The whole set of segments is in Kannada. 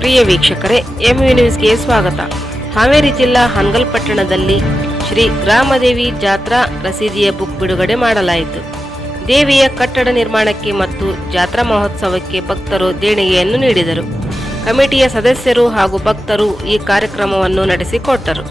ಪ್ರಿಯ ವೀಕ್ಷಕರೇ ಎಂಯು ನ್ಯೂಸ್ಗೆ ಸ್ವಾಗತ. ಹಾವೇರಿ ಜಿಲ್ಲಾ ಹಂಗಲ್ ಪಟ್ಟಣದಲ್ಲಿ ಶ್ರೀ ಗ್ರಾಮದೇವಿ ಜಾತ್ರಾ ರಸೀದಿಯ ಬುಕ್ ಬಿಡುಗಡೆ ಮಾಡಲಾಯಿತು. ದೇವಿಯ ಕಟ್ಟಡ ನಿರ್ಮಾಣಕ್ಕೆ ಮತ್ತು ಜಾತ್ರಾ ಮಹೋತ್ಸವಕ್ಕೆ ಭಕ್ತರು ದೇಣಿಗೆಯನ್ನು ನೀಡಿದರು. ಕಮಿಟಿಯ ಸದಸ್ಯರು ಹಾಗೂ ಭಕ್ತರು ಈ ಕಾರ್ಯಕ್ರಮವನ್ನು ನಡೆಸಿಕೊಟ್ಟರು.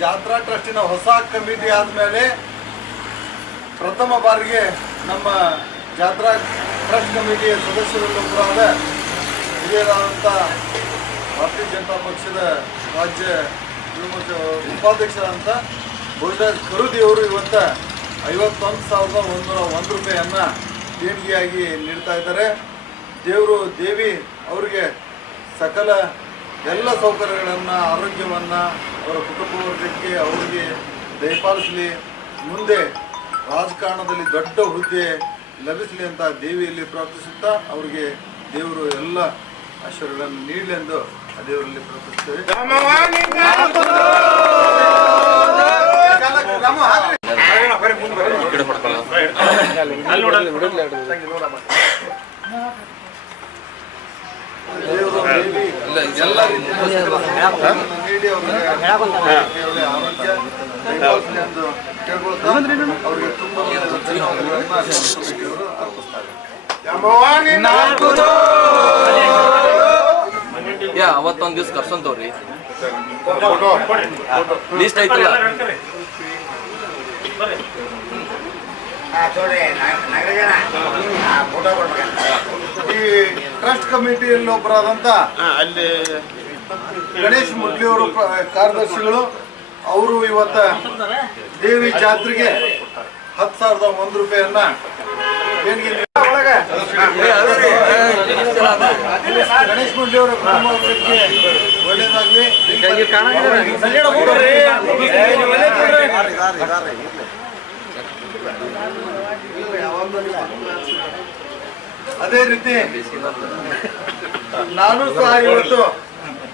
ಜಾತ್ರಾ ಟ್ರಸ್ಟಿನ ಹೊಸ ಕಮಿಟಿ ಆದಮೇಲೆ ಪ್ರಥಮ ಬಾರಿಗೆ ನಮ್ಮ ಜಾತ್ರಾ ಟ್ರಸ್ಟ್ ಕಮಿಟಿಯ ಸದಸ್ಯರಲ್ಲೊಬ್ಬರಾದ ಹಿರಿಯರಾದಂಥ ಭಾರತೀಯ ಜನತಾ ಪಕ್ಷದ ರಾಜ್ಯ ಉಪಾಧ್ಯಕ್ಷರಾದಂಥ ಗೋವಿಂದರಾಜ್ ಕರುದಿಯವರು ಇವತ್ತು ಐವತ್ತೊಂದು ಸಾವಿರದ ಒಂದು ಒಂದು ರೂಪಾಯಿಯನ್ನು ದೇಣಿಗೆಯಾಗಿ ನೀಡ್ತಾ ಇದ್ದಾರೆ. ದೇವರು ದೇವಿ ಅವರಿಗೆ ಸಕಲ ಎಲ್ಲ ಸೌಕರ್ಯಗಳನ್ನು ಆರೋಗ್ಯವನ್ನು ಅವರ ಕುಟುಂಬ ವರ್ಗಕ್ಕೆ ಅವರಿಗೆ ದಯಪಾಲಿಸಲಿ. ಮುಂದೆ ರಾಜಕಾರಣದಲ್ಲಿ ದೊಡ್ಡ ಹುದ್ದೆ ಲಭಿಸಲಿ ಅಂತ ದೇವಿಯಲ್ಲಿ ಪ್ರಾರ್ಥಿಸುತ್ತಾ ಅವರಿಗೆ ದೇವರು ಎಲ್ಲ ಆಶ್ವರ್ಯಗಳನ್ನು ನೀಡಲಿ ಎಂದು ಆ ದೇವರಲ್ಲಿ ಪ್ರಾರ್ಥಿಸುತ್ತೇವೆ ಹಾಕ್ರಿ. ದೇವರು ದೇವಿ ಎಲ್ಲ ರೀತಿಯ ನೀಡಿ ಅವರಿಗೆ ಒಳ್ಳೆಯ ಆರೋಗ್ಯ ದಯಪಾಲಿಸಲಿ ಎಂದು ಕೇಳ್ಕೊಳ್ತಾ ಅವರಿಗೆ ತುಂಬ ಧನ್ಯವಾದಗಳನ್ನು ಕಮಿಟಿಯವರು ಅರ್ಪಿಸ್ತಾರೆ ಯಾ ಅವತ್ತೊಂದ್ ದಿವ್ಸ ಕರ್ಸಂತವ್ರಿ ಲೀಸ್ಟ್ ಆಯ್ತಲ್ಲ ಈ ಟ್ರಸ್ಟ್ ಕಮಿಟಿಯಲ್ಲಿ ಒಬ್ಬರಾದಂತ ಗಣೇಶ್ ಮುಡ್ಲಿ ಅವರು ಕಾರ್ಯದರ್ಶಿಗಳು ಅವರು ಇವತ್ತ ದೇವಿ ಜಾತ್ರೆಗೆ ಹತ್ತು ಸಾವಿರದ ಒಂದು ರೂಪಾಯಿಯನ್ನ ಗಣೇಶ್ ಮುಡ್ಲಿ ಅವರ ಕುಟುಂಬ ವರ್ಗಕ್ಕೆ ಒಳ್ಳೇದಾಗ್ಲಿ. ಅದೇ ರೀತಿ ನಾನು ಸಹ ಇವತ್ತು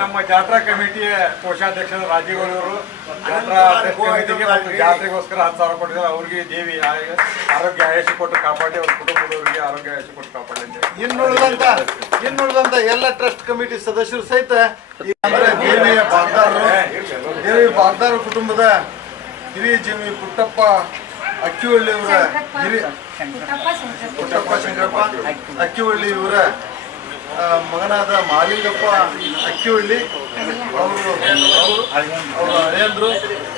ನಮ್ಮ ಜಾತ್ರಾ ಕಮಿಟಿಯ ಕೋಶಾಧ್ಯಕ್ಷ ರಾಜೀವ್ಗಳಿವರು ಜಾತ್ರಾ ಕಮಿಟಿಗೆ ಮತ್ತು ಜಾತ್ರೆಗೋಸ್ಕರ ಹತ್ತು ಸಾವಿರ ಕೊಟ್ಟಿದ್ದಾರೆ. ಅವ್ರಿಗೆ ದೇವಿ ಆಯ- ಆರೋಗ್ಯ ಆಯಸ್ಸು ಕೊಟ್ಟು ಕಾಪಾಡಿ ಅವ್ರ ಕುಟುಂಬದವರಿಗೆ ಆರೋಗ್ಯ ಆಯಸ್ಸು ಕೊಟ್ಟು ಕಾಪಾಡಿ. ಇನ್ನುಳಿದಂತ ಇನ್ನುಳಿದಂತ ಎಲ್ಲ ಟ್ರಸ್ಟ್ ಕಮಿಟಿ ಸದಸ್ಯರು ಸಹಿತ ಅಂದ್ರೆ ದೇವಿಯ ಬಾಗ್ದಾರರು ದೇವಿ ಬಾಗ್ದಾರ ಕುಟುಂಬದ ಹಿರಿಯ ಜೀವಿ ಪುಟ್ಟಪ್ಪ ಅಕ್ಕಿಹಳ್ಳಿ ಇವರ ಹಿರಿಯ ಪುಟ್ಟಪ್ಪ ಶಂಕರಪ್ಪ ಅಕ್ಕಿಹಳ್ಳಿ ಇವರ ಮಗನಾದ ಮಾಲಿಂಗಪ್ಪ ಅಕ್ಕಿಹಳ್ಳಿ ಅವರು ಅವರ ಹಳೆಯಂದ್ರು.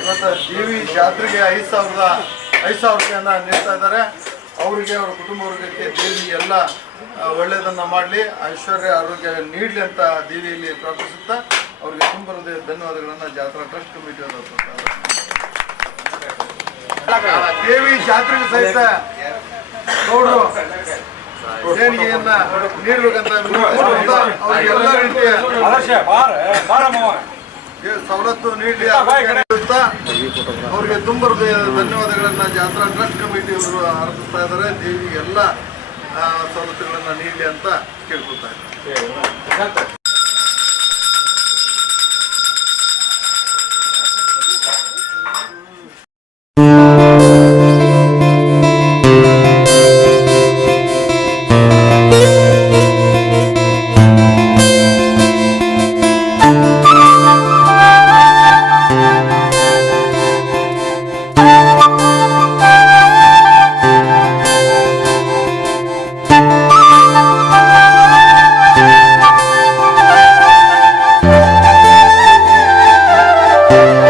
ಇವತ್ತು ದೇವಿ ಜಾತ್ರೆಗೆ ಐದು ಸಾವಿರದ ಐದು ಸಾವಿರ ರೂಪಾಯಿಯನ್ನ ನೀಡ್ತಾ ಇದ್ದಾರೆ. ಅವರಿಗೆ, ಅವರ ಕುಟುಂಬ ವರ್ಗಕ್ಕೆ ದೇವಿ ಎಲ್ಲ ಒಳ್ಳೆಯದನ್ನು ಮಾಡಲಿ. ಐಶ್ವರ್ಯ ಆರೋಗ್ಯ ನೀಡಲಿ ಅಂತ ದೇವಿಯಲ್ಲಿ ಪ್ರಾರ್ಥಿಸುತ್ತಾ ಅವರಿಗೆ ತುಂಬ ಧನ್ಯವಾದಗಳನ್ನು ಜಾತ್ರಾ ಟ್ರಸ್ಟ್ ಕಮಿಟಿ ದೇವಿ ಜಾತ್ರೆಗೆ ಸಹಿತ ಗೌಡರು ದೇಣಿಗೆಯನ್ನ ನೀಡಬೇಕಂತ ರೀತಿಯ ಸವಲತ್ತು ನೀಡಲಿ ಅವರಿಗೆ ತುಂಬ ಹೃದಯದ ಧನ್ಯವಾದಗಳನ್ನ ಜಾತ್ರಾ ಟ್ರಸ್ಟ್ ಕಮಿಟಿ ಅವರು ಅರ್ಪಿಸ್ತಾ ಇದ್ದಾರೆ ದೇವಿ ಎಲ್ಲ ಸವಲತ್ತುಗಳನ್ನ ನೀಡಲಿ ಅಂತ ಕೇಳ್ಕೊಳ್ತಾ ಇದ್ದಾರೆ